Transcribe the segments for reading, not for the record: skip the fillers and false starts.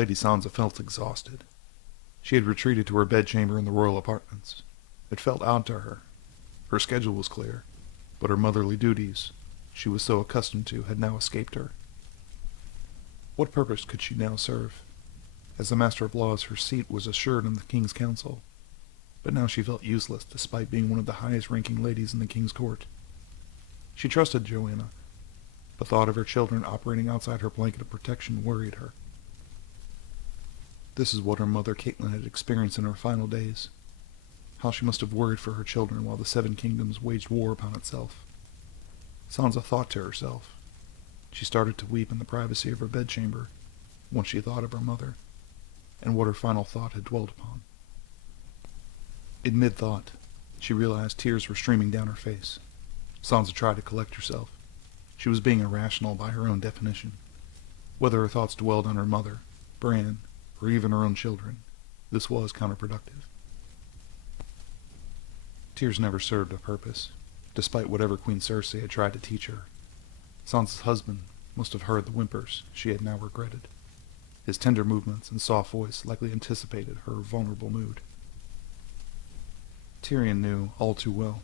Lady Sansa felt exhausted. She had retreated to her bedchamber in the royal apartments. It felt odd to her. Her schedule was clear, but her motherly duties, she was so accustomed to, had now escaped her. What purpose could she now serve? As the Master of Laws, her seat was assured in the King's Council, but now she felt useless despite being one of the highest-ranking ladies in the King's court. She trusted Joanna. The thought of her children operating outside her blanket of protection worried her. This is what her mother Catelyn had experienced in her final days. How she must have worried for her children while the Seven Kingdoms waged war upon itself. Sansa thought to herself. She started to weep in the privacy of her bedchamber once she thought of her mother, and what her final thought had dwelled upon. In mid-thought, she realized tears were streaming down her face. Sansa tried to collect herself. She was being irrational by her own definition. Whether her thoughts dwelled on her mother, Bran, or even her own children, this was counterproductive. Tears never served a purpose, despite whatever Queen Cersei had tried to teach her. Sansa's husband must have heard the whimpers she had now regretted. His tender movements and soft voice likely anticipated her vulnerable mood. Tyrion knew all too well.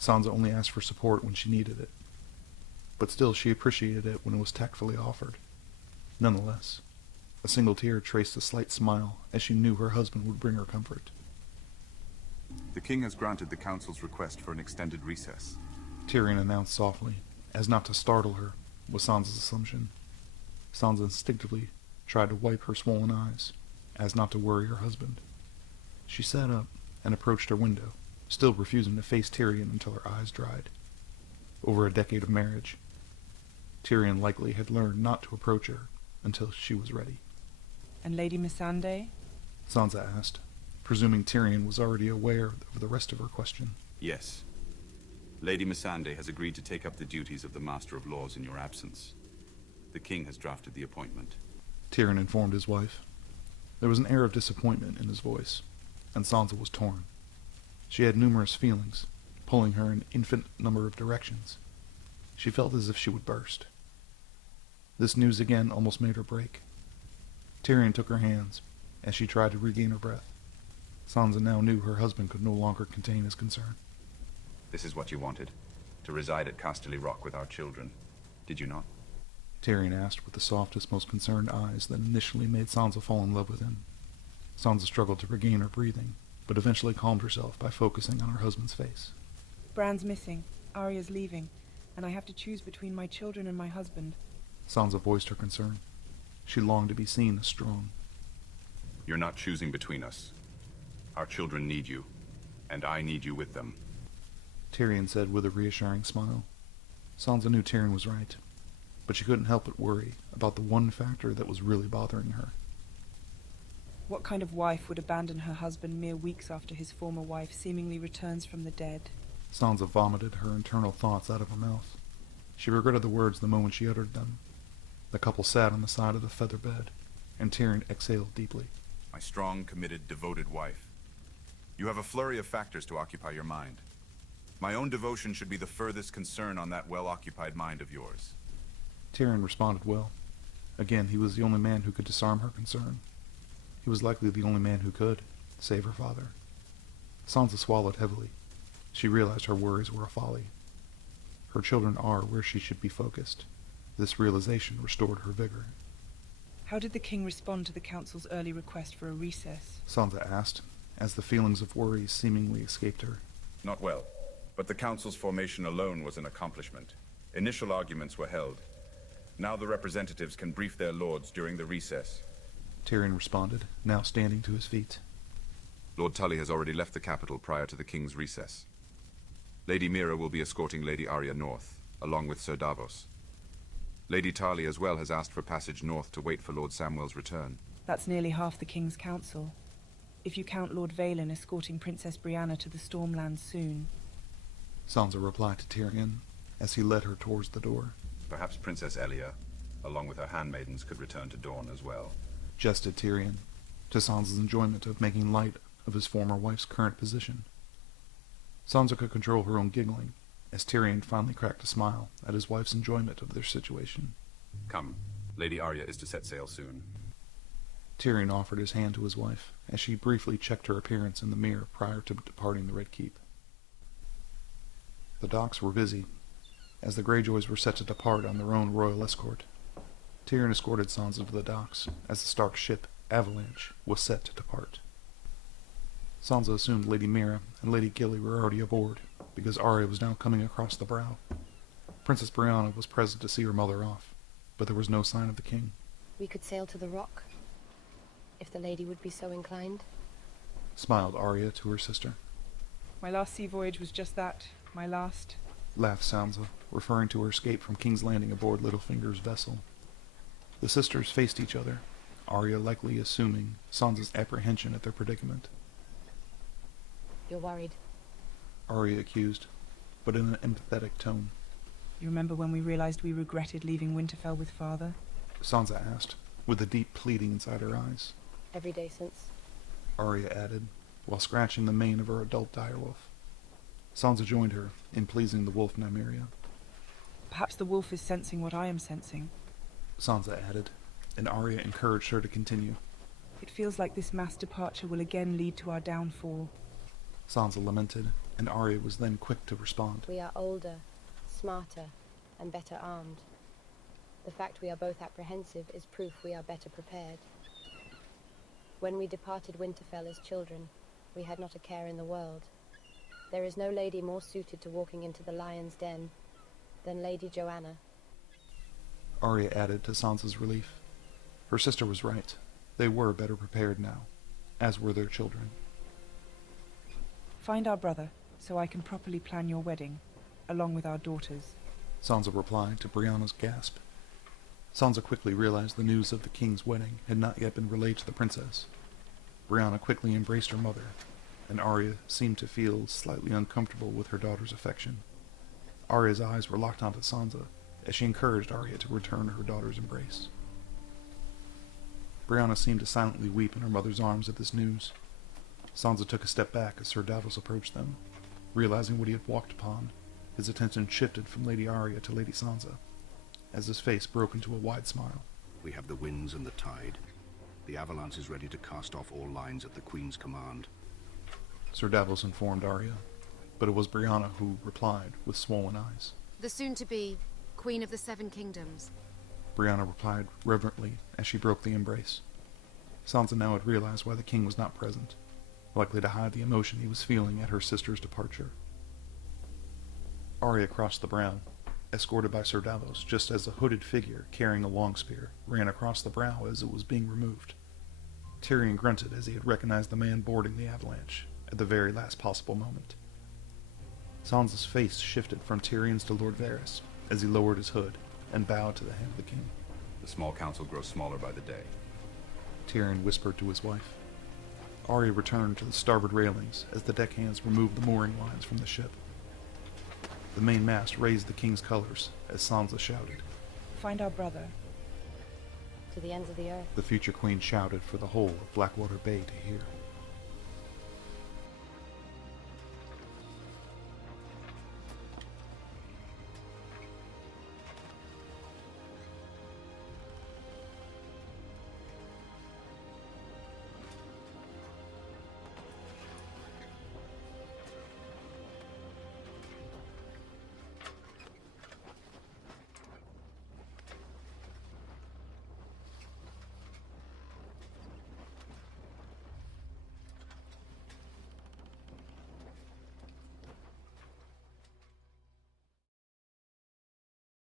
Sansa only asked for support when she needed it, but still she appreciated it when it was tactfully offered. Nonetheless, a single tear traced a slight smile as she knew her husband would bring her comfort. The king has granted the council's request for an extended recess. Tyrion announced softly, as not to startle her, was Sansa's assumption. Sansa instinctively tried to wipe her swollen eyes, as not to worry her husband. She sat up and approached her window, still refusing to face Tyrion until her eyes dried. Over a decade of marriage, Tyrion likely had learned not to approach her until she was ready. And Lady Missandei? Sansa asked, presuming Tyrion was already aware of the rest of her question. Yes. Lady Missandei has agreed to take up the duties of the Master of Laws in your absence. The king has drafted the appointment. Tyrion informed his wife. There was an air of disappointment in his voice, and Sansa was torn. She had numerous feelings, pulling her in an infinite number of directions. She felt as if she would burst. This news again almost made her break. Tyrion took her hands as she tried to regain her breath. Sansa now knew her husband could no longer contain his concern. This is what you wanted, to reside at Casterly Rock with our children, did you not? Tyrion asked with the softest, most concerned eyes that initially made Sansa fall in love with him. Sansa struggled to regain her breathing, but eventually calmed herself by focusing on her husband's face. Bran's missing, Arya's leaving, and I have to choose between my children and my husband. Sansa voiced her concern. She longed to be seen as strong. You're not choosing between us. Our children need you, and I need you with them. Tyrion said with a reassuring smile. Sansa knew Tyrion was right, but she couldn't help but worry about the one factor that was really bothering her. What kind of wife would abandon her husband mere weeks after his former wife seemingly returns from the dead? Sansa vomited her internal thoughts out of her mouth. She regretted the words the moment she uttered them. The couple sat on the side of the feather bed, and Tyrion exhaled deeply. My strong, committed, devoted wife. You have a flurry of factors to occupy your mind. My own devotion should be the furthest concern on that well-occupied mind of yours. Tyrion responded well. Again, he was the only man who could disarm her concern. He was likely the only man who could save her father. Sansa swallowed heavily. She realized her worries were a folly. Her children are where she should be focused. This realization restored her vigor. How did the king respond to the council's early request for a recess? Sansa asked, as the feelings of worry seemingly escaped her. Not well, but the council's formation alone was an accomplishment. Initial arguments were held. Now the representatives can brief their lords during the recess. Tyrion responded, now standing to his feet. Lord Tully has already left the capital prior to the king's recess. Lady Mira will be escorting Lady Arya north, along with Sir Davos. Lady Tarly as well has asked for passage north to wait for Lord Samwell's return. That's nearly half the king's council. If you count Lord Vaelin escorting Princess Brianna to the Stormlands soon. Sansa replied to Tyrion, as he led her towards the door. Perhaps Princess Elia, along with her handmaidens, could return to Dorne as well. Jested Tyrion, to Sansa's enjoyment of making light of his former wife's current position. Sansa could control her own giggling, as Tyrion finally cracked a smile at his wife's enjoyment of their situation. Come, Lady Arya is to set sail soon. Tyrion offered his hand to his wife, as she briefly checked her appearance in the mirror prior to departing the Red Keep. The docks were busy, as the Greyjoys were set to depart on their own royal escort. Tyrion escorted Sansa to the docks, as the Stark ship, Avalanche, was set to depart. Sansa assumed Lady Mira and Lady Gilly were already aboard, because Arya was now coming across the brow. Princess Brianna was present to see her mother off, but there was no sign of the king. We could sail to the Rock, if the lady would be so inclined. Smiled Arya to her sister. My last sea voyage was just that, my last. Laughed Sansa, referring to her escape from King's Landing aboard Littlefinger's vessel. The sisters faced each other, Arya likely assuming Sansa's apprehension at their predicament. You're worried. Arya accused, but in an empathetic tone. You remember when we realized we regretted leaving Winterfell with Father? Sansa asked, with a deep pleading inside her eyes. Every day since. Arya added, while scratching the mane of her adult direwolf. Sansa joined her in pleasing the wolf Nymeria. Perhaps the wolf is sensing what I am sensing. Sansa added, and Arya encouraged her to continue. It feels like this mass departure will again lead to our downfall. Sansa lamented, and Arya was then quick to respond. We are older, smarter, and better armed. The fact we are both apprehensive is proof we are better prepared. When we departed Winterfell as children, we had not a care in the world. There is no lady more suited to walking into the lion's den than Lady Joanna. Arya added to Sansa's relief. Her sister was right. They were better prepared now, as were their children. Find our brother, so I can properly plan your wedding, along with our daughters. Sansa replied to Brianna's gasp. Sansa quickly realized the news of the king's wedding had not yet been relayed to the princess. Brianna quickly embraced her mother, and Arya seemed to feel slightly uncomfortable with her daughter's affection. Arya's eyes were locked onto Sansa, as she encouraged Arya to return her daughter's embrace. Brianna seemed to silently weep in her mother's arms at this news. Sansa took a step back as Sir Davos approached them. Realizing what he had walked upon, his attention shifted from Lady Arya to Lady Sansa, as his face broke into a wide smile. We have the winds and the tide. The Avalanche is ready to cast off all lines at the Queen's command. Sir Davos informed Arya, but it was Brianna who replied with swollen eyes. The soon-to-be Queen of the Seven Kingdoms. Brianna replied reverently as she broke the embrace. Sansa now had realized why the king was not present, likely to hide the emotion he was feeling at her sister's departure. Arya crossed the brow, escorted by Sir Davos, just as a hooded figure carrying a long spear ran across the brow as it was being removed. Tyrion grunted as he had recognized the man boarding the Avalanche at the very last possible moment. Sansa's face shifted from Tyrion's to Lord Varys as he lowered his hood and bowed to the hand of the king. The small council grows smaller by the day. Tyrion whispered to his wife. Arya returned to the starboard railings as the deckhands removed the mooring lines from the ship. The main mast raised the king's colors as Sansa shouted. Find our brother. To the ends of the earth. The future queen shouted for the whole of Blackwater Bay to hear.